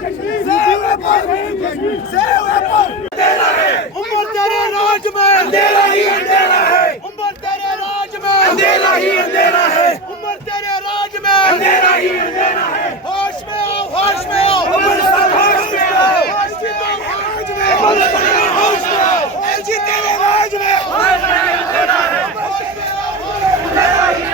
उम्र तेरे राज में अंधेरा ही अंधेरा है। उम्र तेरे राज में अंधेरा ही अंधेरा है। उम्र तेरे राज में अंधेरा ही अंधेरा है। होश में आओ, होश में आओ, होश में आओ, होश में आओ, होश में आओ, होश में आओ। एलजी तेरे राज में अंधेरा है। होश में आओ, अंधेरा ही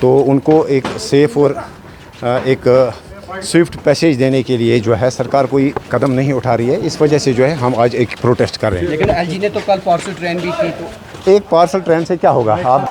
तो उनको एक सेफ़ और एक स्विफ्ट पैसेज देने के लिए जो है सरकार कोई कदम नहीं उठा रही है। इस वजह से जो है हम आज एक प्रोटेस्ट कर रहे हैं। लेकिन एलजी ने तो कल पार्सल ट्रेन भी की, तो एक पार्सल ट्रेन से क्या होगा? आप